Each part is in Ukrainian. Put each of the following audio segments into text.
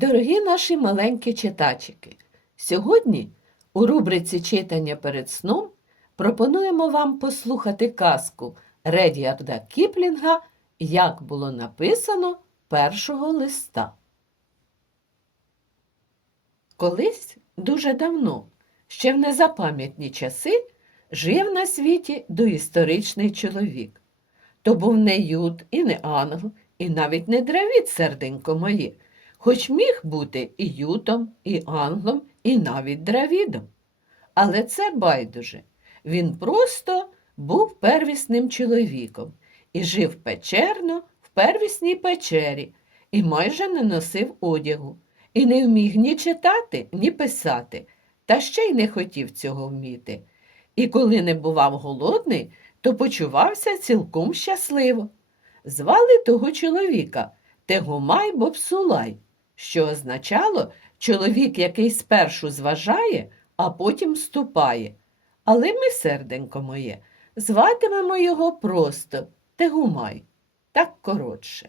Дорогі наші маленькі читачики, сьогодні у рубриці читання перед сном пропонуємо вам послухати казку Редіарда Кіплінга Як було написано першого листа. Колись дуже давно, ще в незапам'ятні часи, жив на світі доісторичний чоловік. То був не ют і не ангел, і навіть не дравід, серденько моє, хоч міг бути і ютом, і англом, і навіть дравідом. Але це байдуже. Він просто був первісним чоловіком і жив печерно в первісній печері, і майже не носив одягу, і не вміг ні читати, ні писати, та ще й не хотів цього вміти. І коли не бував голодний, то почувався цілком щасливо. Звали того чоловіка Тегомай Бобсулай, що означало чоловік, який спершу зважає, а потім ступає. Але ми, серденько моє, зватимемо його просто Тегумай, так коротше.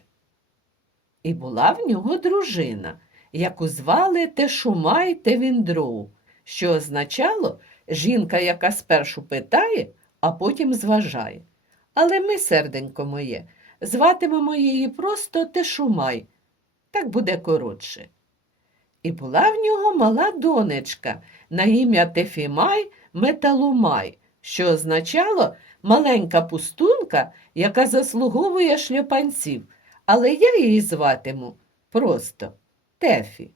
І була в нього дружина, яку звали Тешумай Тевіндроу, що означало жінка, яка спершу питає, а потім зважає. Але ми, серденько моє, зватимемо її просто Тешумай, так буде коротше. І була в нього мала донечка на ім'я Тефімай Металумай, що означало маленька пустунка, яка заслуговує шльопанців, але я її зватиму просто Тефі.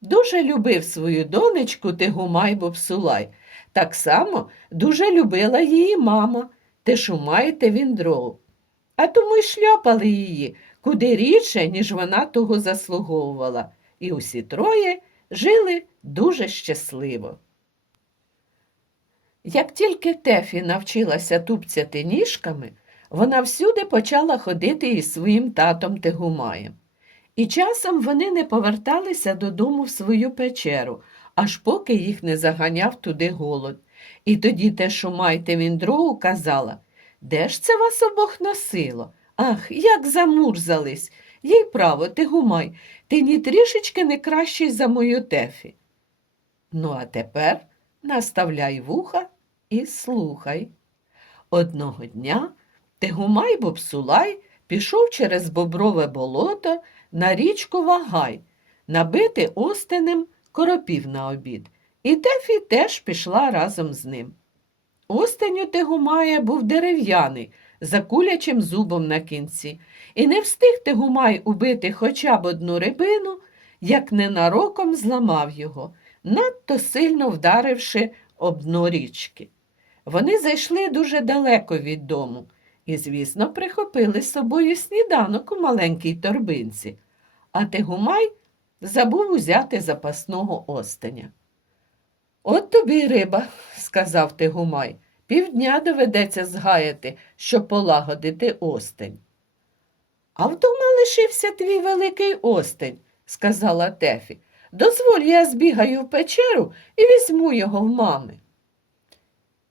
Дуже любив свою донечку Тегумай Бобсулай. Так само дуже любила її мама Тешумай Тевіндроу. А тому й шляпали її куди рідше, ніж вона того заслуговувала, і усі троє жили дуже щасливо. Як тільки Тефі навчилася тупцяти ніжками, вона всюди почала ходити із своїм татом Тегумаєм. І часом вони не поверталися додому в свою печеру, аж поки їх не заганяв туди голод. І тоді те Шумай Тевіндроу казала, де ж це вас обох носило? Ах, як замурзались. Їй право, ти гумай, ти ні трішечки не кращий за мою тефі. Ну, а тепер наставляй вуха і слухай. Одного дня Тегумай Бобсулай пішов через боброве болото на річку Вагай, набити остенем коропів на обід, і Тефі теж пішла разом з ним. Остень у Тегумая був дерев'яний, за кулячим зубом на кінці, і не встиг Тегумай убити хоча б одну рибину, як ненароком зламав його, надто сильно вдаривши об дно річки. Вони зайшли дуже далеко від дому і, звісно, прихопили з собою сніданок у маленькій торбинці, а Тегумай забув узяти запасного остеня. От тобі риба, сказав Тегумай. Півдня доведеться згаяти, щоб полагодити остень. А вдома лишився твій великий остень, сказала Тефі. Дозволь, я збігаю в печеру і візьму його в мами.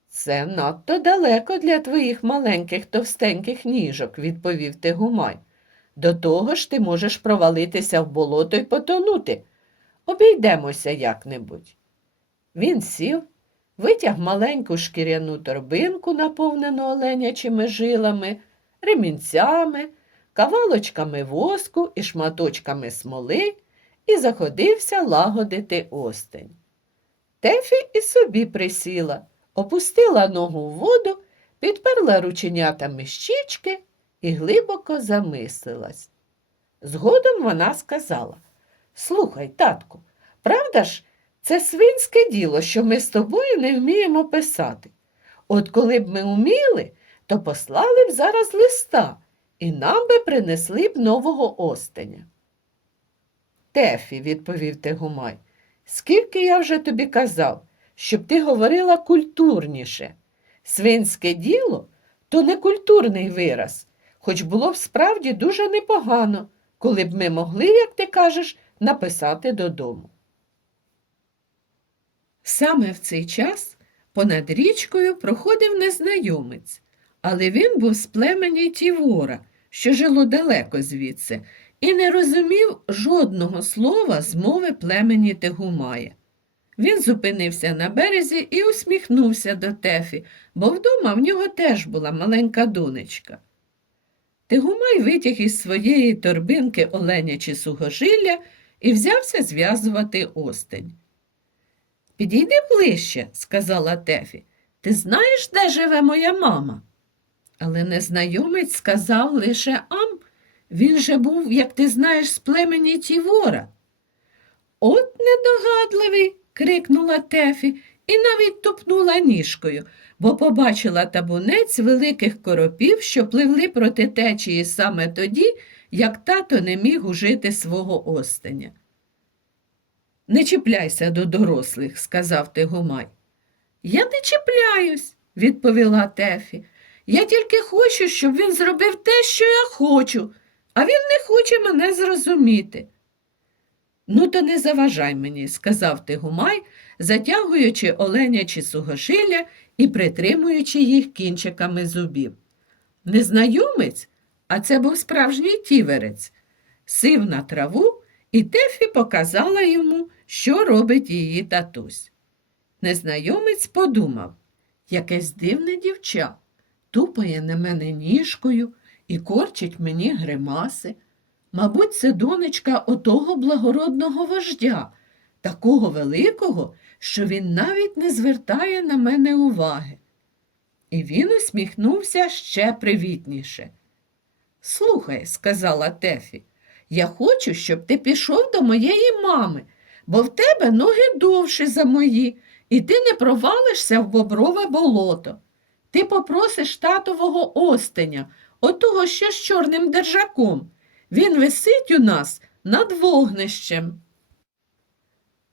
Це надто далеко для твоїх маленьких товстеньких ніжок, відповів Тегумай. До того ж ти можеш провалитися в болото й потонути. Обійдемося як-небудь. Він сів, витяг маленьку шкіряну торбинку, наповнену оленячими жилами, ремінцями, кавалочками воску і шматочками смоли і заходився лагодити остень. Тефі і собі присіла, опустила ногу в воду, підперла рученятами щічки і глибоко замислилась. Згодом вона сказала Слухай, татку, правда ж, це свинське діло, що ми з тобою не вміємо писати. От коли б ми вміли, то послали б зараз листа і нам би принесли б нового остеня. Тефі, відповів Тегумай, скільки я вже тобі казав, щоб ти говорила культурніше. Свинське діло то не культурний вираз, хоч було б справді дуже непогано, коли б ми могли, як ти кажеш, написати додому. Саме в цей час понад річкою проходив незнайомець, але він був з племені Тівора, що жило далеко звідси, і не розумів жодного слова з мови племені Тегумая. Він зупинився на березі і усміхнувся до Тефі, бо вдома в нього теж була маленька донечка. Тигумай витяг із своєї торбинки оленячі сухожилля і взявся зв'язувати остень. Підійди ближче, сказала Тефі. Ти знаєш, де живе моя мама? Але незнайомець сказав лише ам. Він же був, як ти знаєш, з племені Тівора. От недогадливий, крикнула Тефі і навіть тупнула ніжкою, бо побачила табунець великих коропів, що пливли проти течії саме тоді, як тато не міг ужити свого остеня. Не чіпляйся до дорослих, сказав Тигумай. Я не чіпляюсь, відповіла Тефі. Я тільки хочу, щоб він зробив те, що я хочу, а він не хоче мене зрозуміти. Ну, то не заважай мені, сказав Тигумай, затягуючи оленячі сугошилля і притримуючи їх кінчиками зубів. Незнайомець, а це був справжній тіверець, сив на траву, і Тефі показала йому, що робить її татусь. Незнайомець подумав, якесь дивне дівча, тупає на мене ніжкою і корчить мені гримаси. Мабуть, це донечка отого благородного вождя, такого великого, що він навіть не звертає на мене уваги. І він усміхнувся ще привітніше. Слухай, сказала Тефі, я хочу, щоб ти пішов до моєї мами, бо в тебе ноги довші за мої, і ти не провалишся в боброве болото. Ти попросиш татового остеня, отого, що з чорним держаком. Він висить у нас над вогнищем.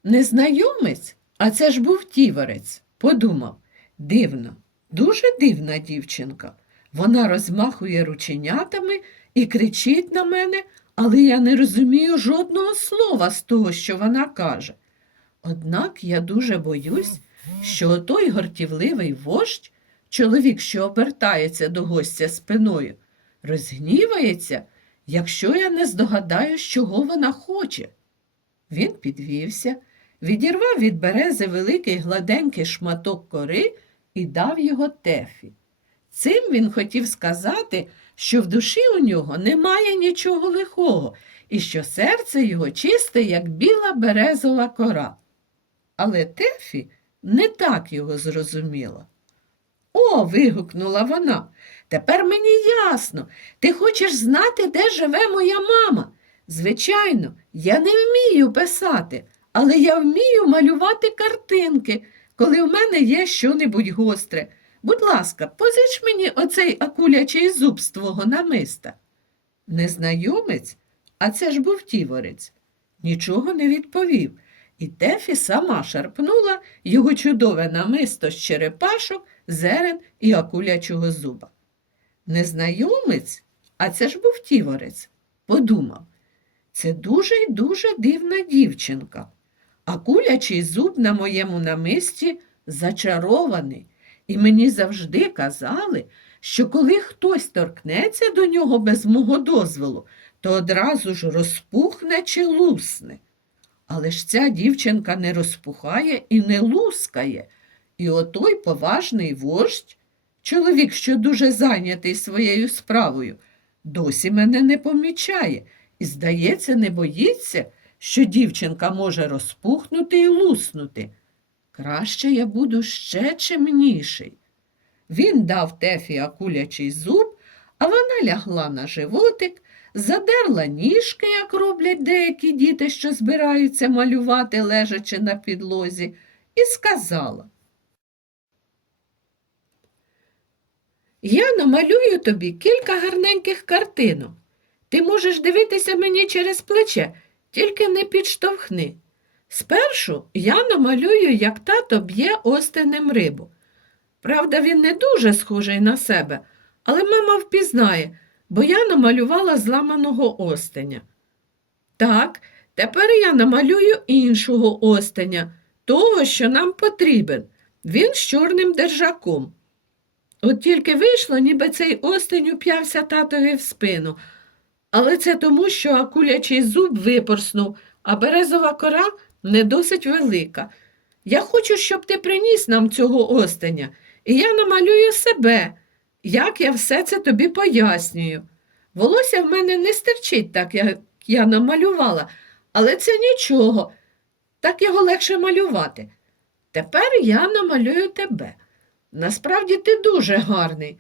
Незнайомець, а це ж був тіворець, подумав дивно, дуже дивна дівчинка. Вона розмахує рученятами і кричить на мене, але я не розумію жодного слова з того, що вона каже. Однак я дуже боюсь, що той гортівливий вождь, чоловік, що обертається до гостя спиною, розгнівається, якщо я не здогадаюсь, чого вона хоче. Він підвівся, відірвав від берези великий гладенький шматок кори і дав його тефі. Цим він хотів сказати, що в душі у нього немає нічого лихого і що серце його чисте, як біла березова кора. Але Тефі не так його зрозуміла. О, вигукнула вона. Тепер мені ясно. Ти хочеш знати, де живе моя мама. Звичайно, я не вмію писати, але я вмію малювати картинки, коли в мене є щонебудь гостре. Будь ласка, позич мені оцей акулячий зуб з твого намиста. Незнайомець, а це ж був тіворець, нічого не відповів, і Тефі сама шарпнула його чудове намисто з черепашок, зерен і акулячого зуба. Незнайомець, а це ж був тіворець, подумав. Це дуже й дуже дивна дівчинка. А кулячий зуб на моєму намисті зачарований, і мені завжди казали, що коли хтось торкнеться до нього без мого дозволу, то одразу ж розпухне чи лусне. Але ж ця дівчинка не розпухає і не лускає, і отой поважний вождь, чоловік, що дуже зайнятий своєю справою, досі мене не помічає і, здається, не боїться, що дівчинка може розпухнути і луснути. Краще я буду ще чимніший. Він дав Тефі акулячий зуб, а вона лягла на животик, задерла ніжки, як роблять деякі діти, що збираються малювати, лежачи на підлозі, і сказала. Я намалюю тобі кілька гарненьких картинок. Ти можеш дивитися мені через плече, тільки не підштовхни. Спершу я намалюю, як тато б'є остинем рибу. Правда, він не дуже схожий на себе, але мама впізнає, бо я намалювала зламаного остеня. Так, тепер я намалюю іншого остеня, того, що нам потрібен. Він з чорним держаком. От тільки вийшло, ніби цей остень уп'явся татові в спину, Але це тому, що акулячий зуб випорснув, а березова кора не досить велика. Я хочу, щоб ти приніс нам цього остеня, і я намалюю себе, як я все це тобі пояснюю. Волосся в мене не стирчить так, як я намалювала, але це нічого, так його легше малювати. Тепер я намалюю тебе. Насправді ти дуже гарний,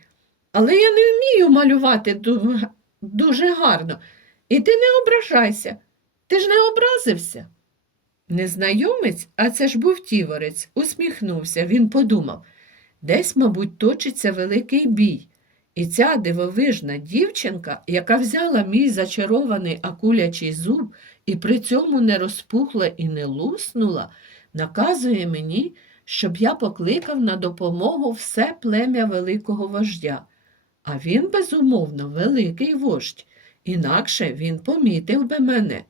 але я не вмію малювати дуже гарно. І ти не ображайся. Ти ж не образився. Незнайомець, а це ж був тіворець, усміхнувся. Він подумав, десь, мабуть, точиться великий бій. І ця дивовижна дівчинка, яка взяла мій зачарований акулячий зуб і при цьому не розпухла і не луснула, наказує мені, щоб я покликав на допомогу все плем'я великого вождя. А він, безумовно, великий вождь, інакше він помітив би мене.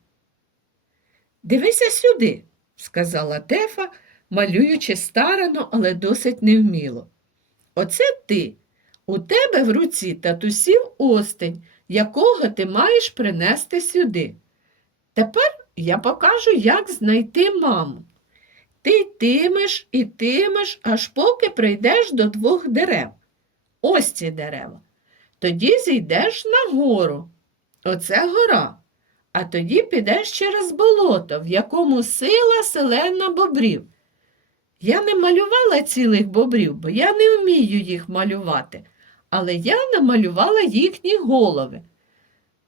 Дивися сюди, сказала Тефа, малюючи старано, але досить невміло. Оце ти. У тебе в руці татусів остень, якого ти маєш принести сюди. Тепер я покажу, як знайти маму. Ти йтимеш і тимеш, аж поки прийдеш до двох дерев. Ось ці дерева. Тоді зійдеш на гору. Оце гора. А тоді підеш через болото, в якому сила селена бобрів. Я не малювала цілих бобрів, бо я не вмію їх малювати, але я намалювала їхні голови.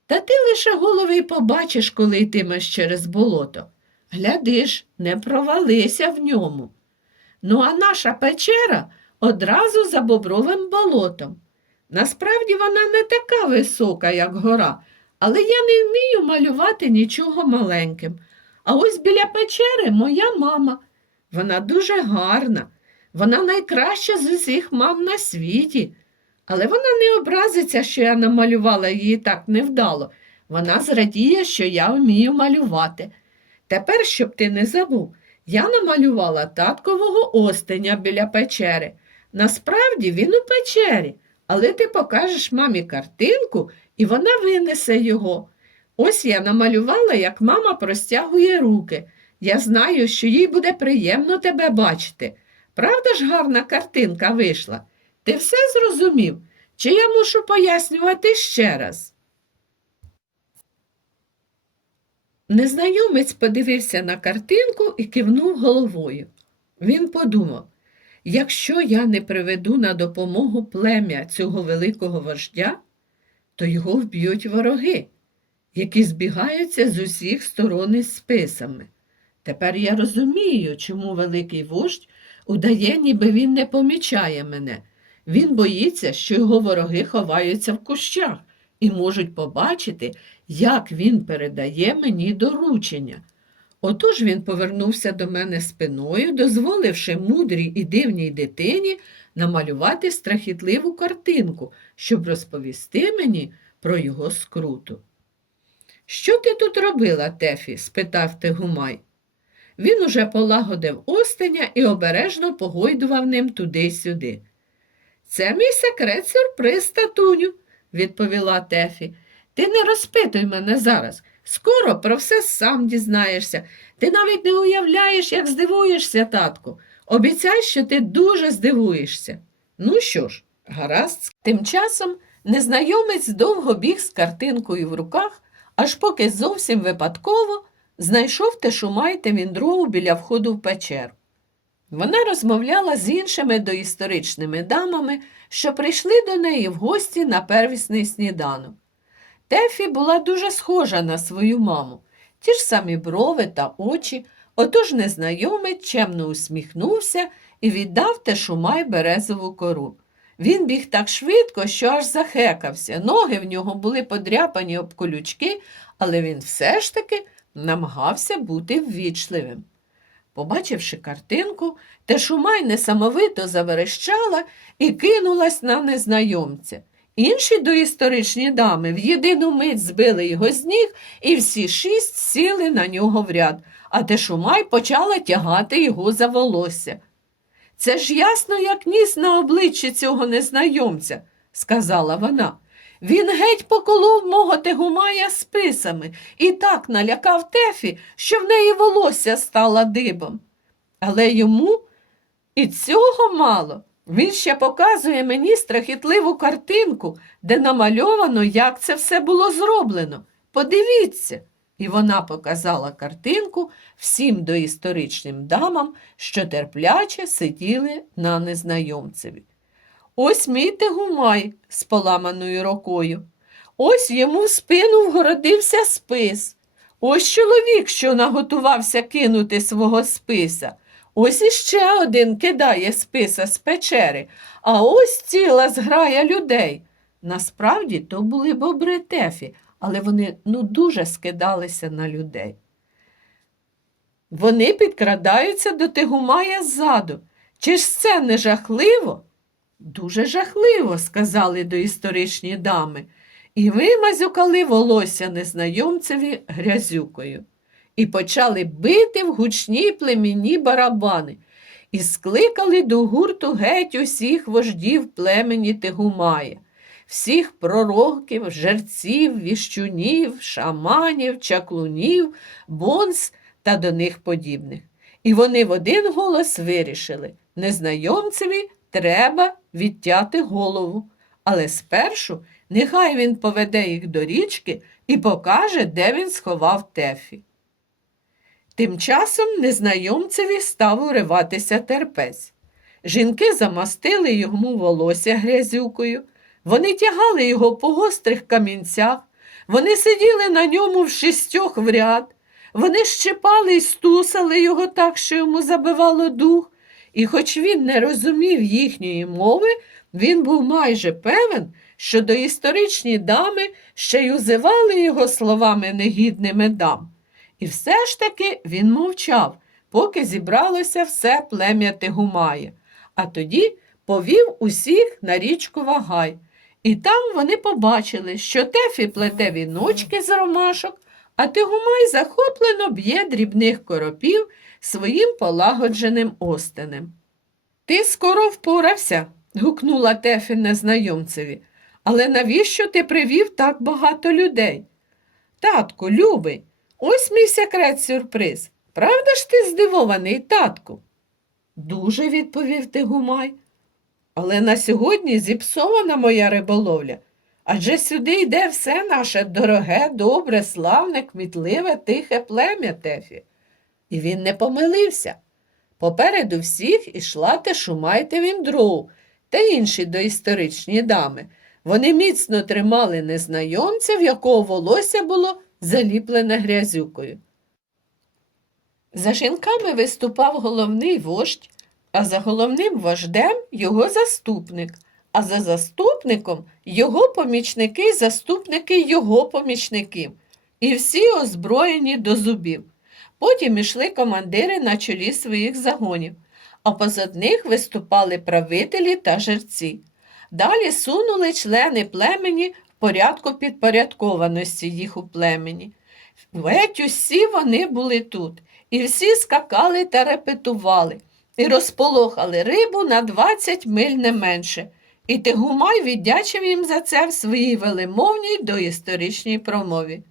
Та ти лише голови й побачиш, коли йтимеш через болото. Глядиш, не провалися в ньому. Ну, а наша печера одразу за бобровим болотом. Насправді вона не така висока, як гора, але я не вмію малювати нічого маленьким. А ось біля печери моя мама. Вона дуже гарна, вона найкраща з усіх мам на світі. Але вона не образиться, що я намалювала її так невдало. Вона зрадіє, що я вмію малювати. Тепер, щоб ти не забув, я намалювала таткового остеня біля печери. Насправді він у печері, але ти покажеш мамі картинку, і вона винесе його. Ось я намалювала, як мама простягує руки. Я знаю, що їй буде приємно тебе бачити. Правда ж гарна картинка вийшла? Ти все зрозумів? Чи я мушу пояснювати ще раз? Незнайомець подивився на картинку і кивнув головою. Він подумав, якщо я не приведу на допомогу плем'я цього великого вождя, то його вб'ють вороги, які збігаються з усіх сторон із списами. Тепер я розумію, чому великий вождь удає, ніби він не помічає мене. Він боїться, що його вороги ховаються в кущах і можуть побачити, як він передає мені доручення. Отож він повернувся до мене спиною, дозволивши мудрій і дивній дитині намалювати страхітливу картинку, щоб розповісти мені про його скруту. Що ти тут робила, Тефі? спитав Тегумай. Він уже полагодив остеня і обережно погойдував ним туди й сюди. Це мій секрет сюрприз, татуню, відповіла Тефі. Ти не розпитуй мене зараз. Скоро про все сам дізнаєшся. Ти навіть не уявляєш, як здивуєшся, татку. Обіцяй, що ти дуже здивуєшся. Ну що ж, гаразд. Тим часом незнайомець довго біг з картинкою в руках, аж поки зовсім випадково знайшов Тешумай та Віндрову біля входу в печеру. Вона розмовляла з іншими доісторичними дамами, що прийшли до неї в гості на первісний сніданок. Тефі була дуже схожа на свою маму, ті ж самі брови та очі, отож незнайомець чемно усміхнувся і віддав Тешумай березову кору. Він біг так швидко, що аж захекався. Ноги в нього були подряпані об колючки, але він все ж таки намагався бути ввічливим. Побачивши картинку, Тешумай несамовито заверещала і кинулась на незнайомця. Інші доісторичні дами в єдину мить збили його з ніг, і всі шість сіли на нього в ряд, а Тешумай почала тягати його за волосся. Це ж ясно, як ніс на обличчі цього незнайомця, сказала вона. Він геть поколов мого тегумая списами і так налякав Тефі, що в неї волосся стало дибом. Але йому і цього мало. Він ще показує мені страхітливу картинку, де намальовано, як це все було зроблено. Подивіться. І вона показала картинку всім доісторичним дамам, що терпляче сиділи на незнайомцеві. Ось мій тегумай з поламаною рукою. Ось йому в спину вгородився спис. Ось чоловік, що наготувався кинути свого списа. Ось іще один кидає списа з печери, а ось ціла зграя людей. Насправді то були бобри Тефі, але вони ну дуже скидалися на людей. Вони підкрадаються до Тегумая ззаду. Чи ж це не жахливо? Дуже жахливо, сказали доісторичні дами, і вимазюкали волосся незнайомцеві грязюкою, і почали бити в гучні племінні барабани, і скликали до гурту геть усіх вождів племені Тегумая, всіх пророків, жерців, віщунів, шаманів, чаклунів, бонс та до них подібних. І вони в один голос вирішили незнайомцеві треба відтяти голову, але спершу нехай він поведе їх до річки і покаже, де він сховав Тефі. Тим часом незнайомцеві став уриватися терпець. Жінки замастили йому волосся грязюкою, вони тягали його по гострих камінцях, вони сиділи на ньому в шістьох в ряд, вони щепали й стусали його так, що йому забивало дух, і хоч він не розумів їхньої мови, він був майже певен, що доісторичні дами ще й узивали його словами негідними дам. І все ж таки він мовчав, поки зібралося все плем'я Тегумає, а тоді повів усіх на річку Вагай. І там вони побачили, що Тефі плете віночки з ромашок, а Тегумай захоплено б'є дрібних коропів своїм полагодженим остенем. Ти скоро впорався, гукнула Тефі незнайомцеві. Але навіщо ти привів так багато людей? Татку, любий, ось мій секрет сюрприз. Правда ж ти здивований, татку? Дуже, відповів Тигумай. Але на сьогодні зіпсована моя риболовля. Адже сюди йде все наше дороге, добре, славне, кмітливе, тихе плем'я Тефі. І він не помилився. Попереду всіх ішла Тешумайте Віндроу та інші доісторичні дами. Вони міцно тримали незнайомця, в якого волосся було заліплене грязюкою. За жінками виступав головний вождь, а за головним вождем його заступник, а за заступником його помічники заступники його помічників, і всі озброєні до зубів. Потім ішли командири на чолі своїх загонів, а позад них виступали правителі та жерці. Далі сунули члени племені в порядку підпорядкованості їх у племені. Геть усі вони були тут, і всі скакали та репетували, і розполохали рибу на 20 миль не менше. І Тегумай віддячив їм за це в своїй велимовній доісторичній промові.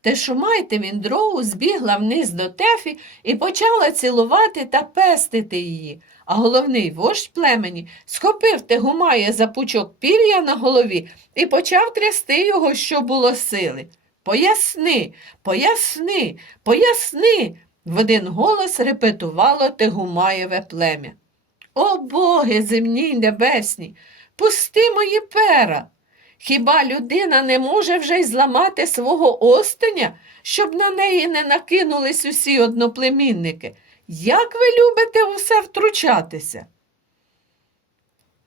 Тешумайте Віндроу збігла вниз до Тефі і почала цілувати та пестити її, а головний вождь племені схопив Тегумая за пучок пір'я на голові і почав трясти його, що було сили. Поясни, поясни, поясни. В один голос репетувало Тегумаєве плем'я. О боги земні й небесні, пусти мої пера. Хіба людина не може вже й зламати свого остеня, щоб на неї не накинулись усі одноплемінники? Як ви любите у все втручатися?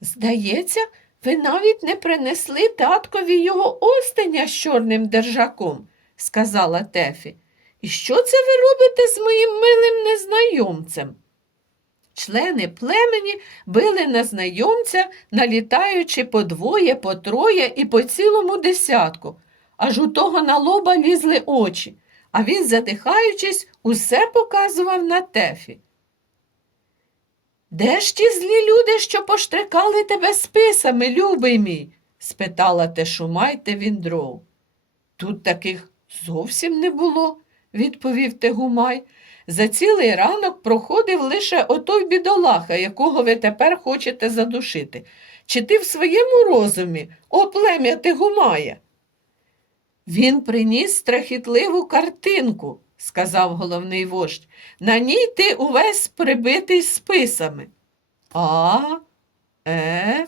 Здається, ви навіть не принесли таткові його остеня з чорним держаком, сказала Тефі. І що це ви робите з моїм милим незнайомцем? Члени племені били незнайомця, налітаючи по двоє, по троє і по цілому десятку. Аж у того на лоба лізли очі, а він, задихаючись, усе показував на тефі. Де ж ті злі люди, що поштрикали тебе списами, любий мій? спитала Тешумай Тевіндров. Тут таких зовсім не було, відповів Тегумай. За цілий ранок проходив лише отой бідолаха, якого ви тепер хочете задушити. Чи ти в своєму розумі, о плем'я Тегумая? Він приніс страхітливу картинку, сказав головний вождь. На ній ти увесь прибитий списами. А, е,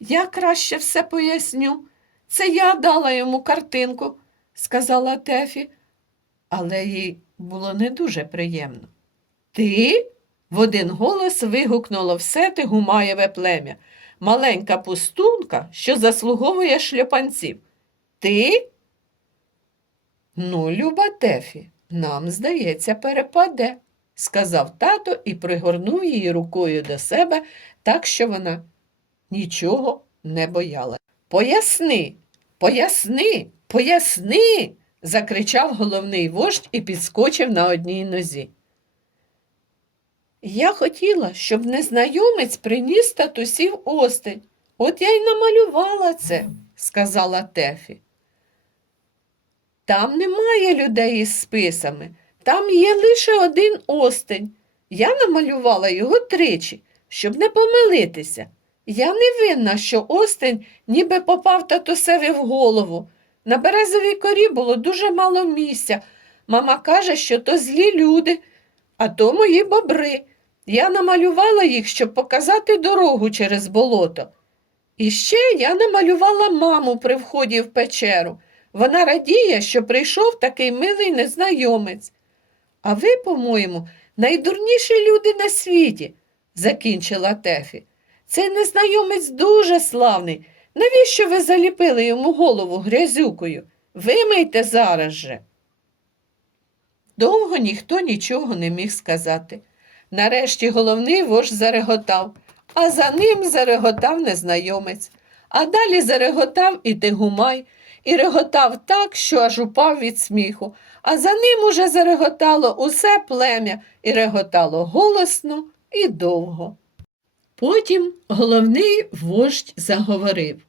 я краще все поясню. Це я дала йому картинку, сказала Тефі, але їй було не дуже приємно. Ти? в один голос вигукнуло все те гумаєве плем'я. Маленька пустунка, що заслуговує шльопанців. Ти? Ну, люба Тефі, нам, здається, перепаде, сказав тато і пригорнув її рукою до себе, так що вона нічого не боялась. Поясни, поясни, поясни. Закричав головний вождь і підскочив на одній нозі. Я хотіла, щоб незнайомець приніс татусів остень. От я й намалювала це, сказала Тефі. Там немає людей із списами, там є лише один остень. Я намалювала його тричі, щоб не помилитися. Я не винна, що остень ніби попав татусеві в голову. На березовій корі було дуже мало місця. Мама каже, що то злі люди, а то мої бобри. Я намалювала їх, щоб показати дорогу через болото. І ще я намалювала маму при вході в печеру. Вона радіє, що прийшов такий милий незнайомець. А ви, по-моєму, найдурніші люди на світі, закінчила Тефі. Цей незнайомець дуже славний. Навіщо ви заліпили йому голову грязюкою? Вимийте зараз же. Довго ніхто нічого не міг сказати. Нарешті головний вождь зареготав, а за ним зареготав незнайомець. А далі зареготав і Тигумай, і реготав так, що аж упав від сміху, а за ним уже зареготало усе плем'я і реготало голосно і довго. Потім головний вождь заговорив.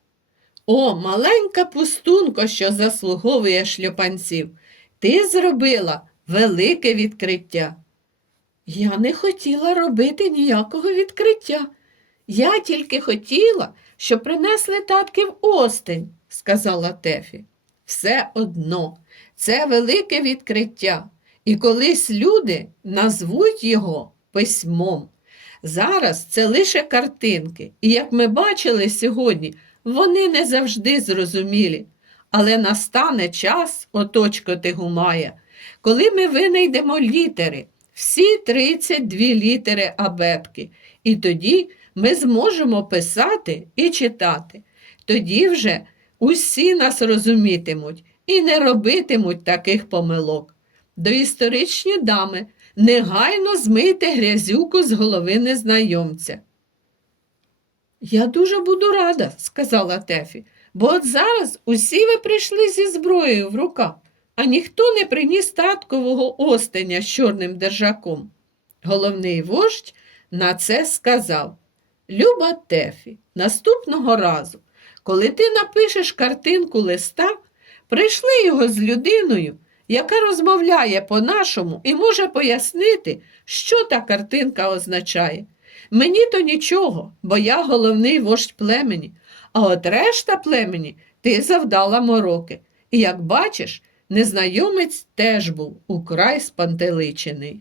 О, маленька пустунко, що заслуговує шльопанців, ти зробила велике відкриття. Я не хотіла робити ніякого відкриття. Я тільки хотіла, щоб принесли татки в остень, сказала Тефі. Все одно, це велике відкриття, і колись люди назвуть його письмом. Зараз це лише картинки, і, як ми бачили сьогодні, вони не завжди зрозумілі. Але настане час, оточко Тигумая, коли ми винайдемо літери, всі 32 літери абетки, і тоді ми зможемо писати і читати. Тоді вже усі нас розумітимуть і не робитимуть таких помилок. Доісторичні дами, негайно змийте грязюку з голови незнайомця. Я дуже буду рада, сказала Тефі, бо от зараз усі ви прийшли зі зброєю в руках, а ніхто не приніс таткового остеня з чорним держаком. Головний вождь на це сказав Люба Тефі, наступного разу, коли ти напишеш картинку листа, прийшли його з людиною, яка розмовляє по-нашому і може пояснити, що та картинка означає. Мені то нічого, бо я головний вождь племені, а от решта племені ти завдала мороки. І, як бачиш, незнайомець теж був украй спантеличений.